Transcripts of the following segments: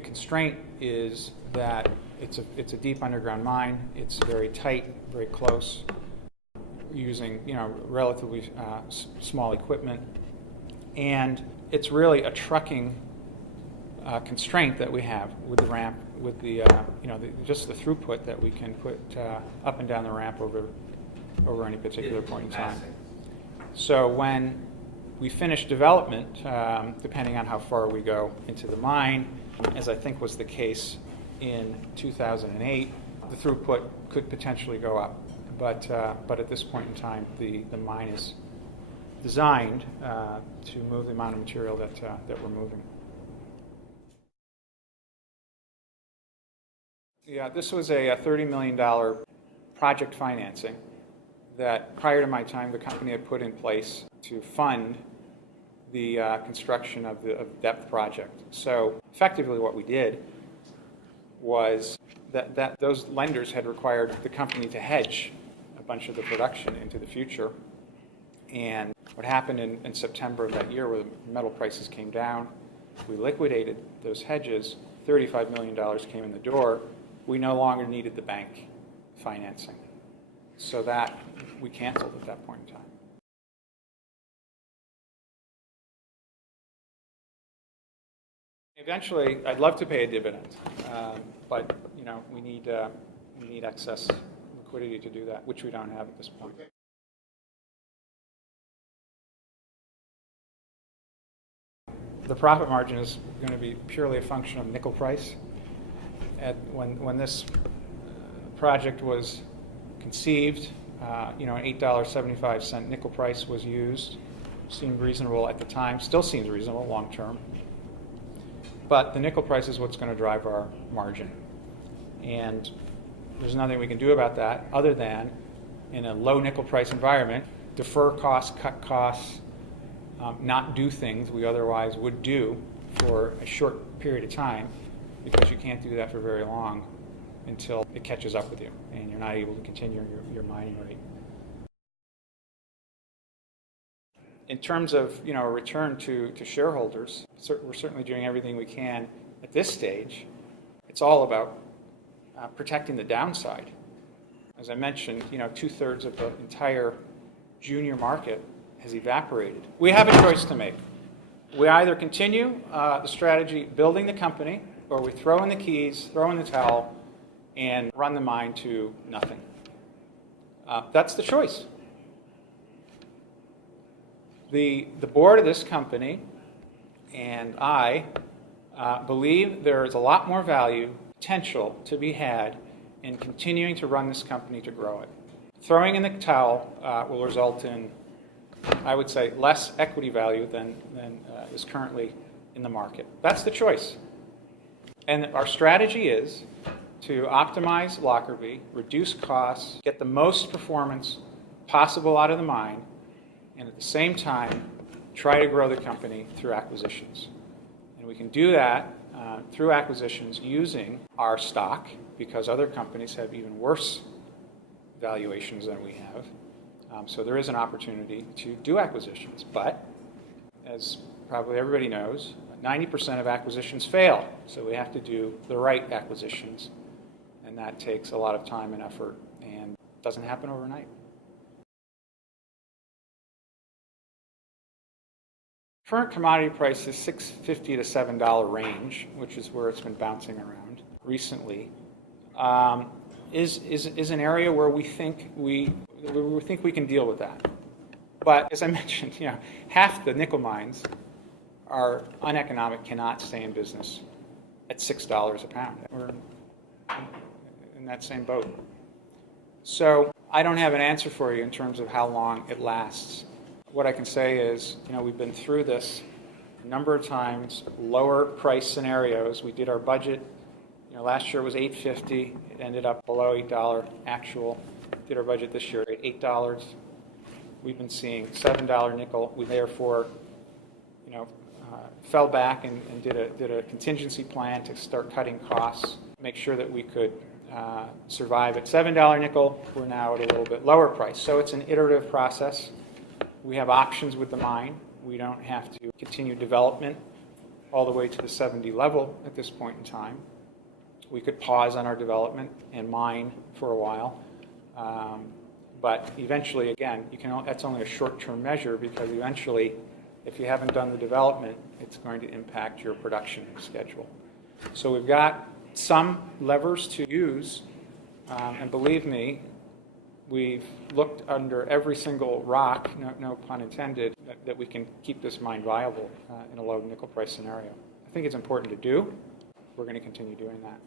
The constraint is that it's a deep underground mine. It's very tight, very close, using relatively small equipment, and it's really a trucking constraint that we have with the ramp, with the just the throughput that we can put up and down the ramp over any particular point in time. So when we finish development, depending on how far we go into the mine, as I think was the case in 2008, the throughput could potentially go up. But at this point in time, the mine is designed to move the amount of material that we're moving. Yeah, this was a $30 million project financing that prior to my time the company had put in place to fund the construction of the depth project. So effectively what we did was that those lenders had required the company to hedge a bunch of the production into the future. And what happened in September of that year, where the metal prices came down, we liquidated those hedges, $35 million came in the door. We no longer needed the bank financing. So that we canceled at that point in time. Eventually, I'd love to pay a dividend, but we need excess liquidity to do that, which we don't have at this point. The profit margin is going to be purely a function of nickel price. When this project was conceived, an $8.75 nickel price was used. Seemed reasonable at the time, still seems reasonable long term. But the nickel price is what's going to drive our margin. And there's nothing we can do about that other than, in a low nickel price environment, defer costs, cut costs, not do things we otherwise would do for a short period of time, because you can't do that for very long until it catches up with you and you're not able to continue your mining rate. In terms of a return to shareholders, we're certainly doing everything we can at this stage. It's all about protecting the downside. As I mentioned, 2/3 of the entire junior market has evaporated. We have a choice to make. We either continue the strategy building the company, or we throw in the keys, throw in the towel, and run the mine to nothing. That's the choice. The board of this company and I believe there is a lot more value, potential to be had in continuing to run this company to grow it. Throwing in the towel will result in, I would say, less equity value than is currently in the market. That's the choice. And our strategy is to optimize Lockerbie, reduce costs, get the most performance possible out of the mine, and at the same time, try to grow the company through acquisitions. And we can do that through acquisitions using our stock, because other companies have even worse valuations than we have. So there is an opportunity to do acquisitions. But, as probably everybody knows, 90% of acquisitions fail. So we have to do the right acquisitions. And that takes a lot of time and effort, and doesn't happen overnight. Current commodity price is $6.50 to $7 range, which is where it's been bouncing around recently. Is an area where we think we can deal with that. But as I mentioned, half the nickel mines are uneconomic, cannot stay in business at $6 a pound. We're in that same boat. So I don't have an answer for you in terms of how long it lasts. What I can say is, we've been through this a number of times, lower price scenarios. We did our budget. Last year was $8.50. It ended up below $8 actual. Did our budget this year at $8. We've been seeing $7 nickel. We therefore, fell back and did a contingency plan to start cutting costs, make sure that we could survive at $7 nickel. We're now at a little bit lower price. So it's an iterative process. We have options with the mine. We don't have to continue development all the way to the 70 level at this point in time. We could pause on our development and mine for a while. But eventually, again, that's only a short-term measure, because eventually, if you haven't done the development, it's going to impact your production schedule. So we've got some levers to use, and believe me, we've looked under every single rock, no pun intended, that we can keep this mine viable in a low nickel price scenario. I think it's important to do. We're going to continue doing that.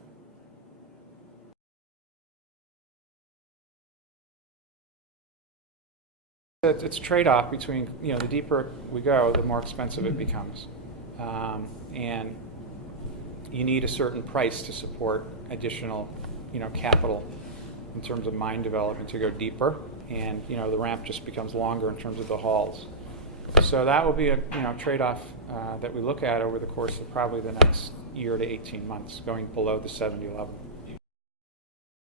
It's a trade-off between, the deeper we go, the more expensive it becomes. And you need a certain price to support additional, capital in terms of mine development to go deeper. And, the ramp just becomes longer in terms of the hauls. So that will be a, trade-off that we look at over the course of probably the next year to 18 months, going below the 70 level.